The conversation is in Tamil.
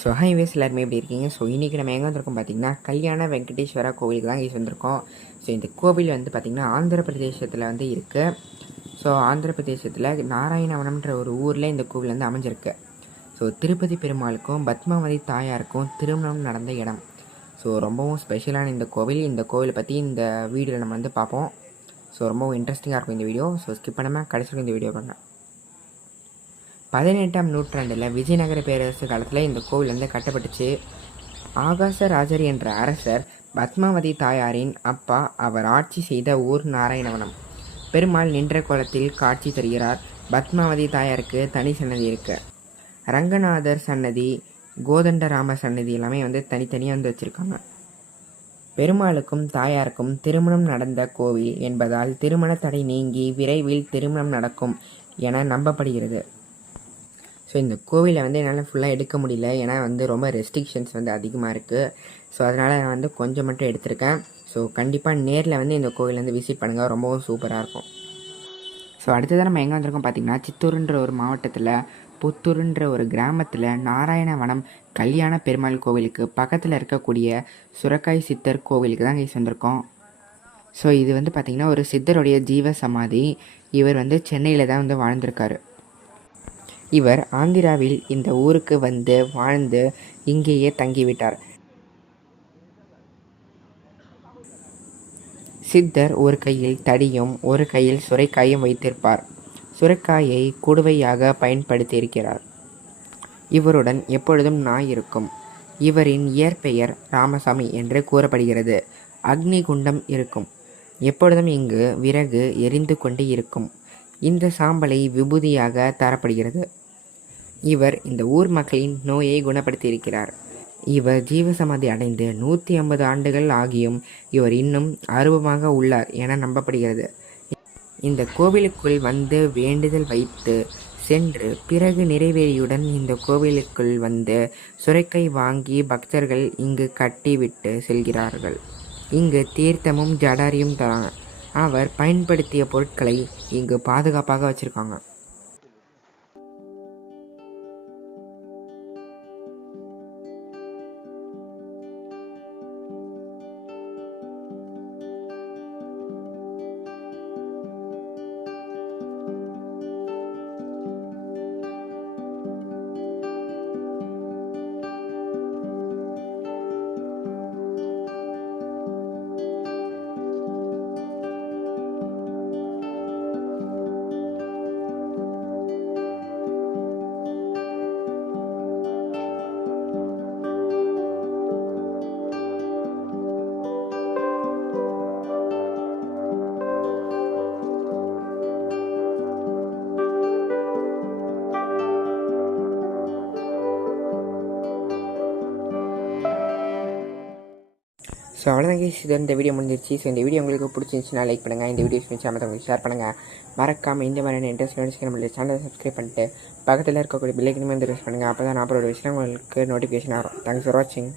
ஸோ ஹைவேஸ் எல்லாருமே எப்படி இருக்கீங்க? ஸோ இன்றைக்கி நம்ம எங்கே வந்திருக்கோம் பார்த்திங்கன்னா, கல்யாண வெங்கடேஸ்வரா கோவிலுக்கு தான் வந்திருக்கோம். ஸோ இந்த கோவில் வந்து பார்த்திங்கன்னா ஆந்திர பிரதேசத்தில் வந்து இருக்குது. ஸோ ஆந்திர பிரதேசத்தில் நாராயணவனம்ன்ற ஒரு ஊரில் இந்த கோவில் வந்து அமைஞ்சிருக்கு. ஸோ திருப்பதி பெருமாளுக்கும் பத்மாவதி தாயாருக்கும் திருமணம் நடந்த இடம். ஸோ ரொம்பவும் ஸ்பெஷலான இந்த கோவில். இந்த கோவிலை பற்றி இந்த வீடியோவில் நம்ம வந்து பார்ப்போம். ஸோ ரொம்பவும் இன்ட்ரெஸ்டிங்காக இருக்கும் இந்த வீடியோ. ஸோ ஸ்கிப் பண்ணாமல் கடைசியில் இந்த வீடியோ பாருங்கள். 18ஆம் நூற்றாண்டில் விஜயநகர பேரரசு காலத்தில் இந்த கோவில் வந்து கட்டப்பட்டுச்சு. ஆகாசராஜர் என்ற அரசர் பத்மாவதி தாயாரின் அப்பா. அவர் ஆட்சி செய்த ஊர் நாராயணவனம். பெருமாள் நின்ற கோலத்தில் காட்சி தருகிறார். பத்மாவதி தாயாருக்கு தனி சன்னதி இருக்கு. ரங்கநாதர் சன்னதி, கோதண்டராம சன்னதி எல்லாமே வந்து தனித்தனியாக வந்து வச்சுருக்காங்க. பெருமாளுக்கும் தாயாருக்கும் திருமணம் நடந்த கோவில் என்பதால் திருமண தடை நீங்கி விரைவில் திருமணம் நடக்கும் என நம்பப்படுகிறது. ஸோ இந்த கோவிலை வந்து என்னால் ஃபுல்லாக எடுக்க முடியல, ஏன்னா வந்து ரொம்ப ரெஸ்ட்ரிக்ஷன்ஸ் வந்து அதிகமாக இருக்குது. ஸோ அதனால் நான் வந்து கொஞ்சம் மட்டும் எடுத்திருக்கேன். ஸோ கண்டிப்பாக நேரில் வந்து இந்த கோவில் வந்து விசிட் பண்ணுங்கள், ரொம்பவும் சூப்பராக இருக்கும். ஸோ அடுத்ததான் நம்ம எங்கே வந்திருக்கோம் பார்த்திங்கன்னா, சித்தூருன்ற ஒரு மாவட்டத்தில் புத்தூருன்ற ஒரு கிராமத்தில் நாராயணவனம் கல்யாண பெருமாள் கோவிலுக்கு பக்கத்தில் இருக்கக்கூடிய சுரக்காய் சித்தர் கோவிலுக்கு தான் வந்திருக்கோம். ஸோ இது வந்து பார்த்திங்கன்னா ஒரு சித்தருடைய ஜீவ சமாதி. இவர் வந்து சென்னையில் தான் வந்து வாழ்ந்திருக்காரு. இவர் ஆந்திராவில் இந்த ஊருக்கு வந்து வாழ்ந்து இங்கேயே தங்கிவிட்டார். சித்தர் ஒரு கையில் தடியும் ஒரு கையில் சுரைக்காயும் வைத்திருப்பார். சுரைக்காயை குடுவையாக பயன்படுத்தியிருக்கிறார். இவருடன் எப்பொழுதும் நாய் இருக்கும். இவரின் இயற்பெயர் ராமசாமி என்று கூறப்படுகிறது. அக்னி குண்டம் இருக்கும். எப்பொழுதும் இங்கு விறகு எரிந்து கொண்டே இருக்கும். இந்த சாம்பலை விபூதியாக தரப்படுகிறது. இவர் இந்த ஊர் மக்களின் நோயை குணப்படுத்தியிருக்கிறார். இவர் ஜீவசமாதி அடைந்து 150 ஆண்டுகள் ஆகியும் இவர் இன்னும் அருவமாக உள்ளார் என நம்பப்படுகிறது. இந்த கோவிலுக்குள் வந்து வேண்டுதல் வைத்து சென்று பிறகு நிறைவேறியுடன் இந்த கோவிலுக்குள் வந்து சுரைக்காய் வாங்கி பக்தர்கள் இங்கு கட்டிவிட்டு செல்கிறார்கள். இங்கு தீர்த்தமும் ஜடாரியும் தராங்க. அவர் பயன்படுத்திய பொருட்களை இங்கு பாதுகாப்பாக வச்சுருக்காங்க. ஸோ அவ்வளோதான் கைஸ், இது இந்த வீடியோ முடிஞ்சிருச்சு. ஸோ இந்த வீடியோ உங்களுக்கு பிடிச்சிருந்துச்சுன்னா லைக் பண்ணுங்கள். இந்த வீடியோ பிடிச்சா மற்றவங்களுக்கு ஷேர் பண்ணுங்கள். மறக்காமல் இந்த மாதிரியான இன்ட்ரெஸ்ட் நம்மளுடைய சேனலை சப்ஸ்கிரைப் பண்ணிட்டு பக்கத்தில் இருக்கக்கூடிய பெல் ஐக்கனுமே வந்து யூஸ் பண்ணுங்கள். அப்போ தான் நான் அப்புறம் ஒரு விஷயம் உங்களுக்கு நோட்டிஃபிகேஷன் வரும். தேங்க்ஸ் ஃபார் வாட்சிங்.